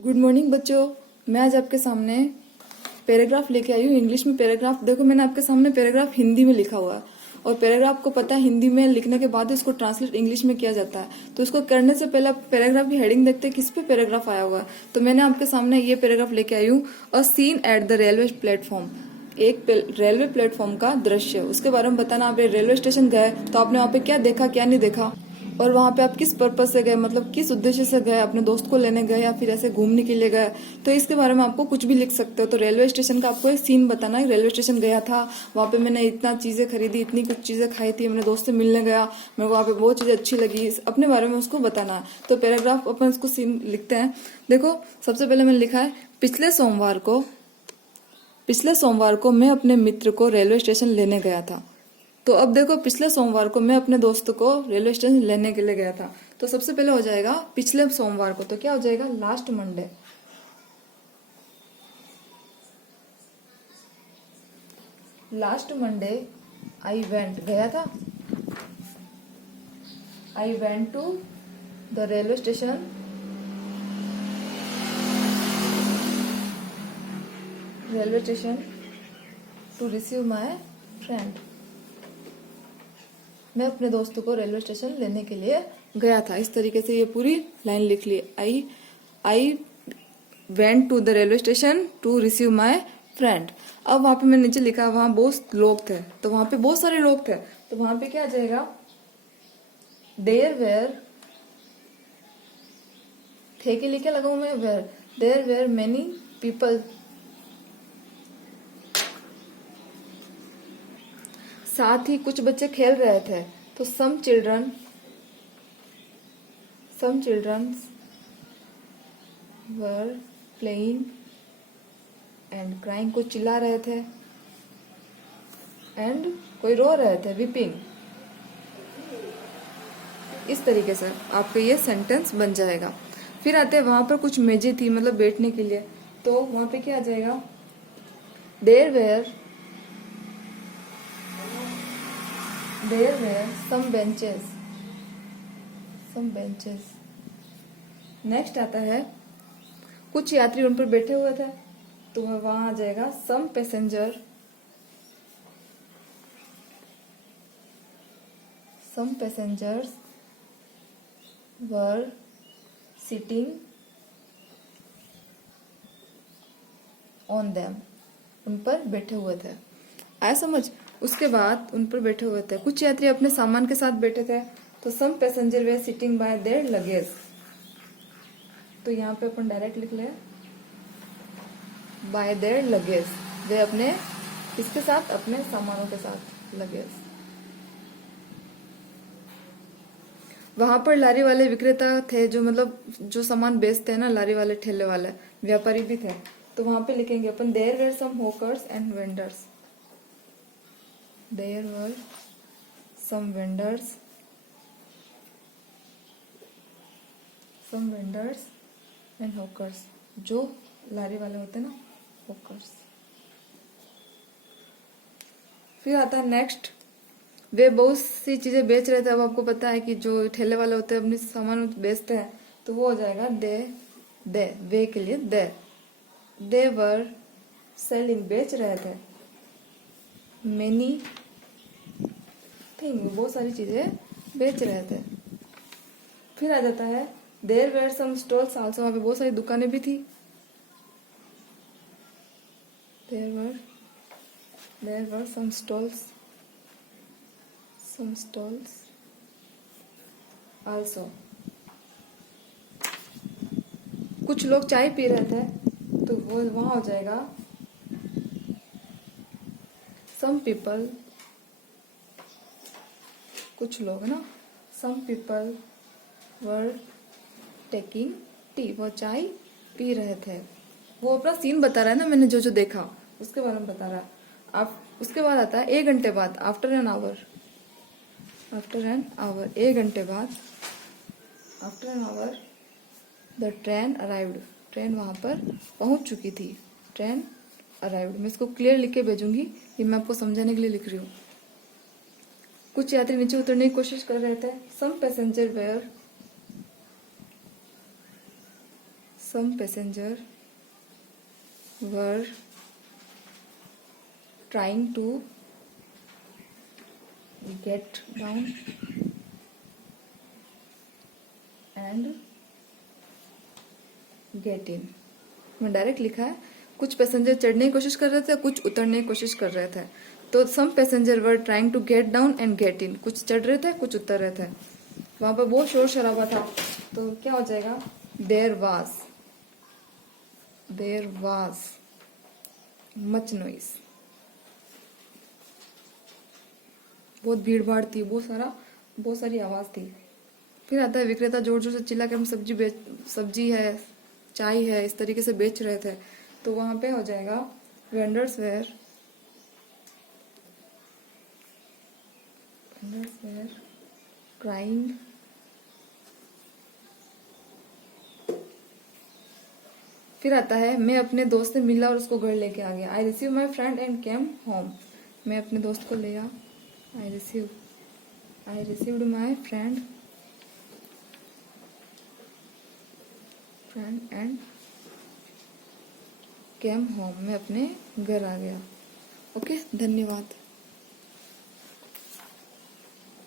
Good morning बच्चों। मैं आज आपके सामने पैराग्राफ लेके आई हूँ। इंग्लिश में पैराग्राफ देखो, मैंने आपके सामने पैराग्राफ हिंदी में लिखा हुआ है और पैराग्राफ को पता है हिंदी में लिखने के बाद इसको ट्रांसलेट इंग्लिश में किया जाता है। तो इसको करने से पहले आप पैराग्राफ की हेडिंग देखते हैं किस पे पैराग्राफ आया हुआ है। तो मैंने आपके सामने ये पैराग्राफ लेके आई हूँ। A scene at the railway platform, एक रेलवे प्लेटफॉर्म का दृश्य, उसके बारे में बताना। आप रेलवे स्टेशन गए तो आपने वहाँ पे क्या देखा क्या नहीं देखा, और वहाँ पे आप किस पर्पज से गए, मतलब किस उद्देश्य से गए, अपने दोस्त को लेने गए या फिर ऐसे घूमने के लिए गए। तो इसके बारे में आपको कुछ भी लिख सकते हो। तो रेलवे स्टेशन का आपको एक सीन बताना है। रेलवे स्टेशन गया था, वहाँ पे मैंने इतना चीजें खरीदी, इतनी कुछ चीजें खाई थी, अपने दोस्त से मिलने गया, मेरे को वहाँ पे बहुत चीजें अच्छी लगी, अपने बारे में उसको बताना है। तो पैराग्राफ अपन उसको सीन लिखते हैं। देखो, सबसे पहले मैंने लिखा है पिछले सोमवार को मैं अपने मित्र को रेलवे स्टेशन लेने गया था। तो अब देखो, पिछले सोमवार को मैं अपने दोस्त को रेलवे स्टेशन लेने के लिए गया था। तो सबसे पहले हो जाएगा पिछले सोमवार को, तो क्या हो जाएगा, last Monday. Last Monday I went, गया था, I went to the railway station to receive my friend. मैं अपने दोस्त को रेलवे स्टेशन लेने के लिए गया था। इस तरीके से ये पूरी लाइन लिख ली। I went to the railway station to receive my friend. अब वहां पे मैंने नीचे लिखा, वहां बहुत लोग थे, तो वहां पे बहुत सारे लोग थे, तो वहां पे क्या आ जाएगा, देयर वेयर, थे के लिए क्या लगाऊं मैं, were, there were many people. साथ ही कुछ बच्चे खेल रहे थे, तो some children were playing and crying, कुछ चिल्ला रहे थे, एंड कोई रो रहे थे, वीपिंग। इस तरीके से आपका ये सेंटेंस बन जाएगा। फिर आते हैं, वहां पर कुछ मेजें थी, मतलब बैठने के लिए, तो वहां पे क्या आ जाएगा, there were some benches। Next आता है, कुछ यात्री उन पर बैठे हुए थे, तो वहां आ जाएगा some passengers were sitting on them। उन पर बैठे हुए थे, आया समझ। उसके बाद उन पर बैठे हुए थे, कुछ यात्री अपने सामान के साथ बैठे थे, तो some passenger were sitting by their luggage. तो यहाँ पे अपन डायरेक्ट लिख ले, बाय देयर लगेज, वे अपने किसके साथ, अपने सामानों के साथ, लगेज। वहां पर लारी वाले विक्रेता थे, जो मतलब जो सामान बेचते हैं ना, लारी वाले, ठेले वाले व्यापारी भी थे, तो वहां पे लिखेंगे अपन, there were some hawkers and vendors. There were some vendors and hawkers, जो लारी वाले होते हैं ना, hawkers। फिर आता है नेक्स्ट, वे बहुत सी चीजें बेच रहे थे। अब आपको पता है कि जो ठेले वाले होते हैं अपने सामान बेचते हैं, तो वो हो जाएगा वे के लिए दे वर सेलिंग, बेच रहे थे, मेनी थिंग, बहुत सारी चीजें बेच रहे थे। फिर आ जाता है, there were some stalls also, वहां पे बहुत सारी दुकानें भी थी, there were some stalls also. कुछ लोग चाय पी रहे थे, तो वो वहां हो जाएगा सम पीपल, कुछ लोग ना, some people were taking tea, वो चाय पी रहे थे। वो अपना सीन बता रहा है ना, मैंने जो जो देखा उसके बारे में बता रहा है। आप उसके बाद आता है 1 घंटे बाद, आफ्टर एन आवर, 1 घंटे बाद, after an hour the train arrived, train वहां पर पहुंच चुकी थी, ट्रेन अराइव्ड। मैं इसको क्लियर लिख के भेजूंगी, ये मैं आपको समझाने के लिए लिख रही हूँ। कुछ यात्री नीचे उतरने की कोशिश कर रहे थे, सम passenger some passenger were trying to get down and get in। मैं डायरेक्ट लिखा है, कुछ पैसेंजर चढ़ने की कोशिश कर रहे थे, कुछ उतरने की कोशिश कर रहे थे। तो some passenger were trying to get down and get in, कुछ चढ़ रहे थे कुछ उतर रहे थे। वहां पर बहुत शोर शराबा था, तो क्या हो जाएगा, देयर वाज मच नॉइस, बहुत भीड़ भाड़ थी, बहुत सारी आवाज थी। फिर आता है विक्रेता जोर जोर से चिल्ला के हम सब्जी है, चाय है, इस तरीके से बेच रहे थे। तो वहां पे हो जाएगा वेंडर्स वेयर ट्राइंग फिर आता है मैं अपने दोस्त से मिला और उसको घर लेके आ गया। I receive my friend and came home, मैं अपने दोस्त को लिया। I received my friend and came home, मैं अपने घर आ गया। ओके, धन्यवाद।